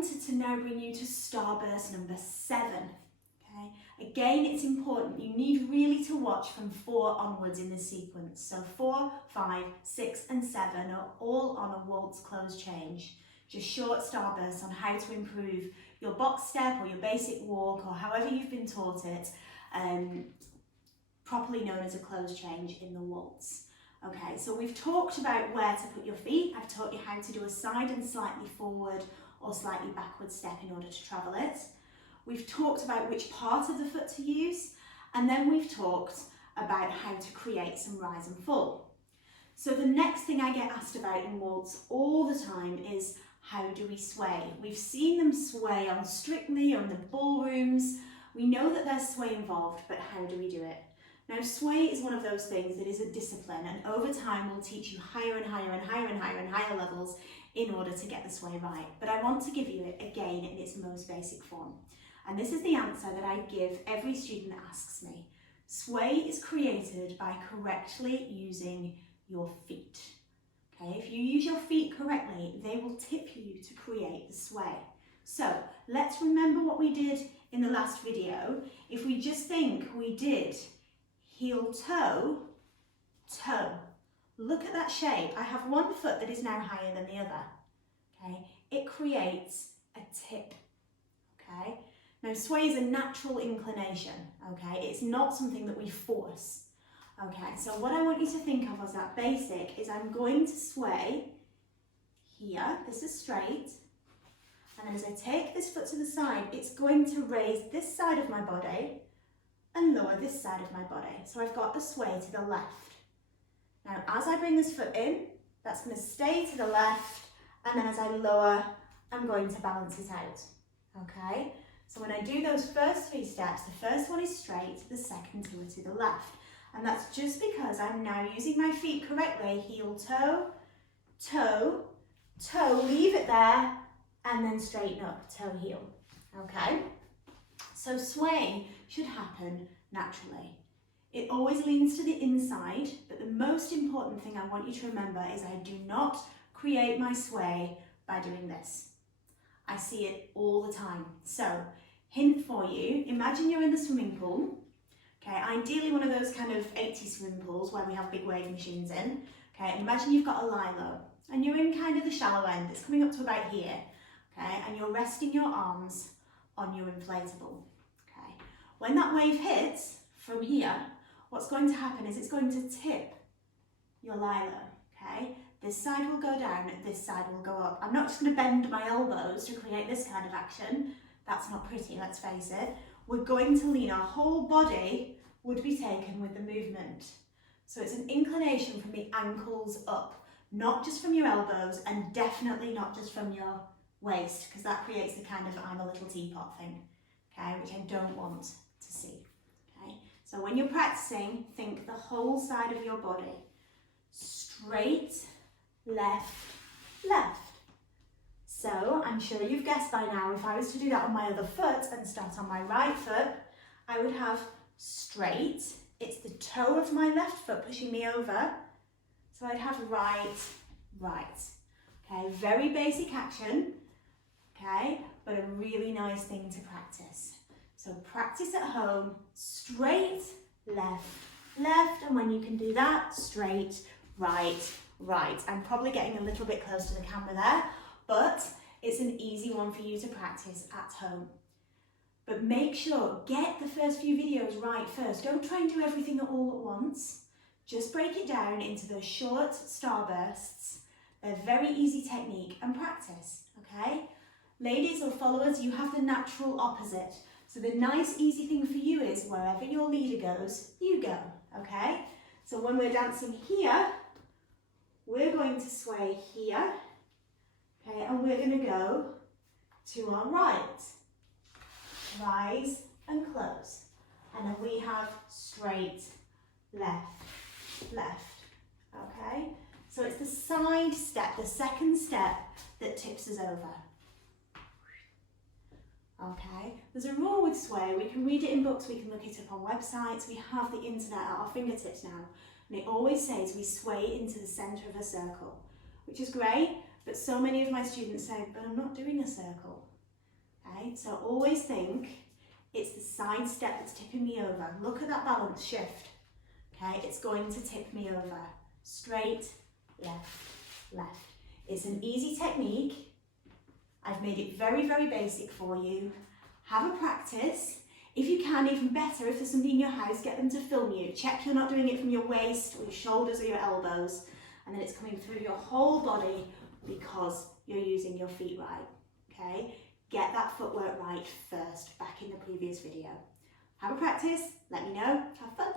wanted to now bring you to starburst number 7. Okay? Again, it's important. You need really to watch from 4 onwards in this sequence. So 4, 5, 6 and 7 are all on a waltz close change. Just short starbursts on how to improve your box step or your basic walk or however you've been taught it, properly known as a close change in the waltz. Okay, so we've talked about where to put your feet. I've taught you how to do a side and slightly forward or slightly backward step in order to travel it. We've talked about which part of the foot to use, and then we've talked about how to create some rise and fall. So the next thing I get asked about in waltz all the time is, how do we sway? We've seen them sway on Strictly or in the ballrooms. We know that there's sway involved, but how do we do it? Now, sway is one of those things that is a discipline, and over time will teach you higher and higher and higher and higher and higher levels in order to get the sway right. But I want to give you it again in its most basic form. And this is the answer that I give every student that asks me. Sway is created by correctly using your feet. Okay, if you use your feet correctly, they will tip you to create the sway. So let's remember what we did in the last video. If we just think we did heel toe, toe. Look at that shape. I have one foot that is now higher than the other. Okay, it creates a tip. Okay, now sway is a natural inclination. Okay, it's not something that we force. Okay, so what I want you to think of as that basic is I'm going to sway here, this is straight, and then as I take this foot to the side, it's going to raise this side of my body and lower this side of my body. So I've got a sway to the left. Now, as I bring this foot in, that's going to stay to the left, and then as I lower, I'm going to balance it out. Okay, so when I do those first 3 steps, the first one is straight, the second 2 are to the left. And that's just because I'm now using my feet correctly. Heel, toe, toe, toe, leave it there, and then straighten up, toe, heel. Okay? So sway should happen naturally. It always leans to the inside, but the most important thing I want you to remember is I do not create my sway by doing this. I see it all the time. So, hint for you, imagine you're in the swimming pool. Okay, ideally one of those kind of 80s swimming pools where we have big wave machines in. Okay, and imagine you've got a lilo and you're in kind of the shallow end. It's coming up to about here. Okay, and you're resting your arms on your inflatable. Okay, when that wave hits from here, what's going to happen is it's going to tip your lilo. Okay, this side will go down, this side will go up. I'm not just going to bend my elbows to create this kind of action. That's not pretty, let's face it. We're going to lean, our whole body would be taken with the movement. So it's an inclination from the ankles up, not just from your elbows, and definitely not just from your waist, because that creates the kind of I'm a little teapot thing, okay, which I don't want to see. Okay, so when you're practicing, think the whole side of your body. Straight, left, left. So I'm sure you've guessed by now, if I was to do that on my other foot and start on my right foot, I would have straight. It's the toe of my left foot pushing me over. So I'd have right, right. Okay, very basic action, okay, but a really nice thing to practice. So practice at home, straight, left, left, and when you can do that, straight, right, right. I'm probably getting a little bit close to the camera there, but it's an easy one for you to practice at home. But make sure, get the first few videos right first. Don't try and do everything all at once. Just break it down into those short starbursts. They're very easy technique and practice, okay? Ladies or followers, you have the natural opposite. So the nice, easy thing for you is wherever your leader goes, you go, okay? So when we're dancing here, we're going to sway here. Okay, and we're going to go to our right, rise and close, and then we have straight, left, left, okay? So it's the side step, the second step that tips us over. Okay, there's a rule with sway, we can read it in books, we can look it up on websites, we have the internet at our fingertips now, and it always says we sway into the centre of a circle, which is great. But so many of my students say, but I'm not doing a circle. Okay, so always think it's the side step that's tipping me over. Look at that balance shift. Okay, it's going to tip me over. Straight, left, left. It's an easy technique. I've made it very, very basic for you. Have a practice. If you can, even better, if there's somebody in your house, get them to film you. Check you're not doing it from your waist or your shoulders or your elbows, and then it's coming through your whole body because you're using your feet right, okay? Get that footwork right first, back in the previous video. Have a practice, let me know, have fun.